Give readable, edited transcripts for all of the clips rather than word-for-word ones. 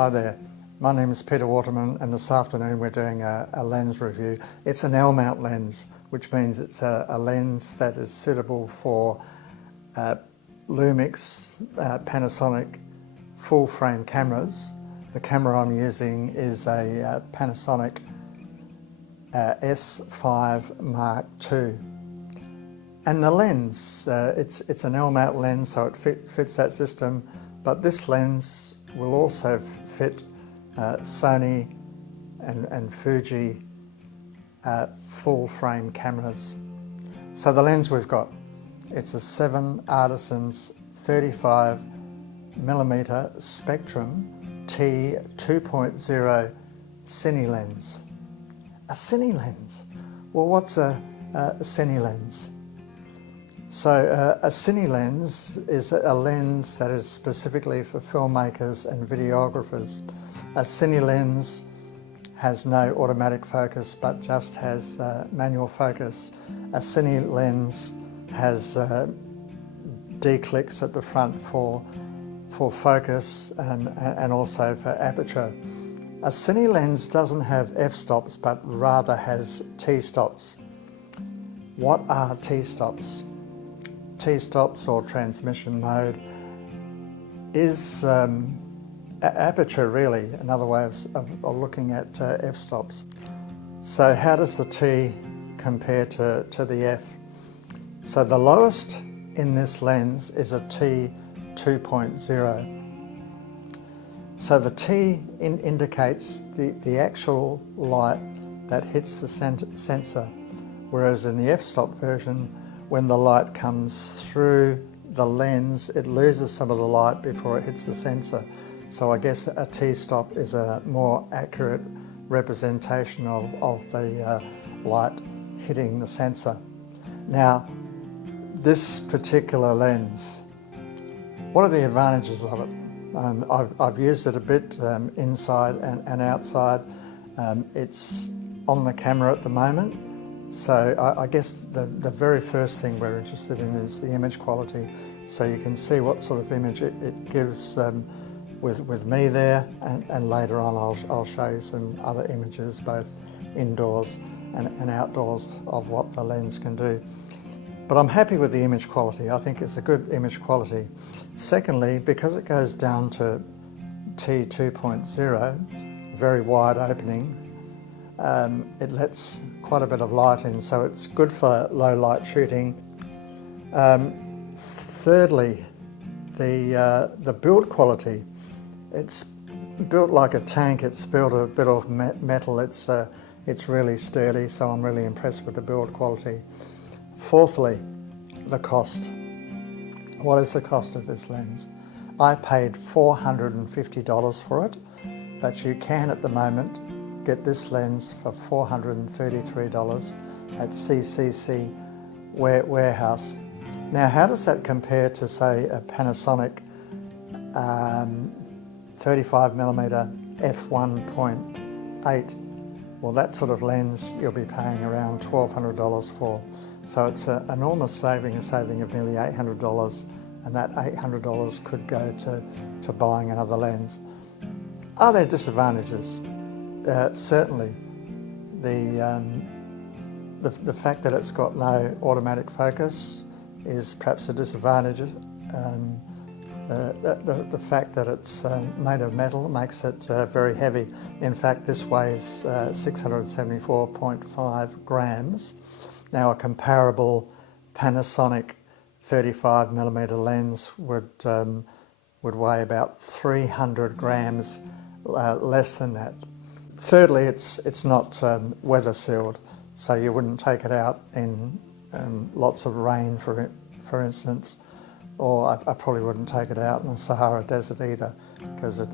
Hi there, my name is Peter Waterman, and this afternoon we're doing a lens review. It's an L-mount lens, which means it's a lens that is suitable for Lumix, Panasonic full frame cameras. The camera I'm using is a Panasonic S5 Mark II. And the lens, it's an L-mount lens, so it fits that system, but this lens will also fit Sony and Fuji full frame cameras. So the lens we've got, it's a 7 Artisans 35mm Spectrum T 2.0 Cine lens. A Cine lens? Well, what's a Cine lens? So a Cine lens is a lens that is specifically for filmmakers and videographers. A Cine lens has no automatic focus but just has manual focus. A Cine lens has D-clicks at the front for focus and also for aperture. A Cine lens doesn't have f-stops but rather has t-stops. What are t-stops? T-stops, or transmission mode, is aperture really, another way of looking at f-stops. So how does the T compare to the F? So the lowest in this lens is a T 2.0. So the T indicates the actual light that hits the sensor, whereas in the f-stop version, when the light comes through the lens, it loses some of the light before it hits the sensor. So I guess a T-stop is a more accurate representation of the light hitting the sensor. Now, this particular lens, what are the advantages of it? I've used it a bit inside and outside. It's on the camera at the moment. So I guess the very first thing we're interested in is the image quality. So you can see what sort of image it gives with me there, and later on I'll show you some other images, both indoors and outdoors, of what the lens can do. But I'm happy with the image quality. I think it's a good image quality. Secondly, because it goes down to T 2.0, very wide opening, it lets quite a bit of light in, so it's good for low light shooting. Thirdly, the build quality. It's built like a tank. It's built a bit of metal. It's really sturdy, so I'm really impressed with the build quality. Fourthly, the cost. What is the cost of this lens? I paid $450 for it, but you can at the moment get this lens for $433 at CCC Warehouse. Now, how does that compare to, say, a Panasonic 35mm f1.8? Well, that sort of lens you'll be paying around $1,200 for. So it's an enormous saving, a saving of nearly $800, and that $800 could go to buying another lens. Are there disadvantages? Certainly. The fact that it's got no automatic focus is perhaps a disadvantage. The fact that it's made of metal makes it very heavy. In fact, this weighs 674.5 grams. Now, a comparable Panasonic 35mm lens would weigh about 300 grams less than that. Thirdly, it's not weather sealed, so you wouldn't take it out in lots of rain, for instance, or I probably wouldn't take it out in the Sahara Desert either, because it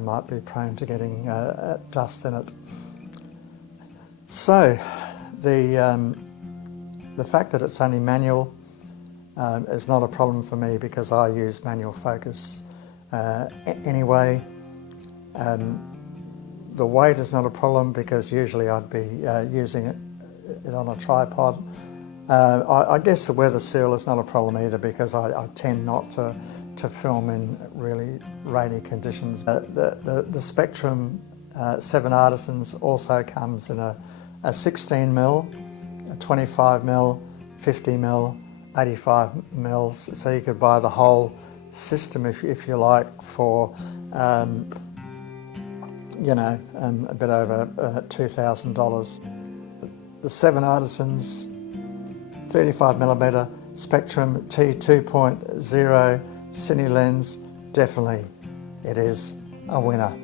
might be prone to getting dust in it. So the fact that it's only manual is not a problem for me, because I use manual focus anyway. The weight is not a problem, because usually I'd be using it on a tripod. I guess the weather seal is not a problem either, because I tend not to to film in really rainy conditions. The Spectrum 7 Artisans also comes in a 16mm, a 25mm, 50mm, 85mm, so you could buy the whole system if you like for you know, a bit over $2,000. The 7 Artisans 35mm Spectrum T2.0 Cine lens, definitely it is a winner.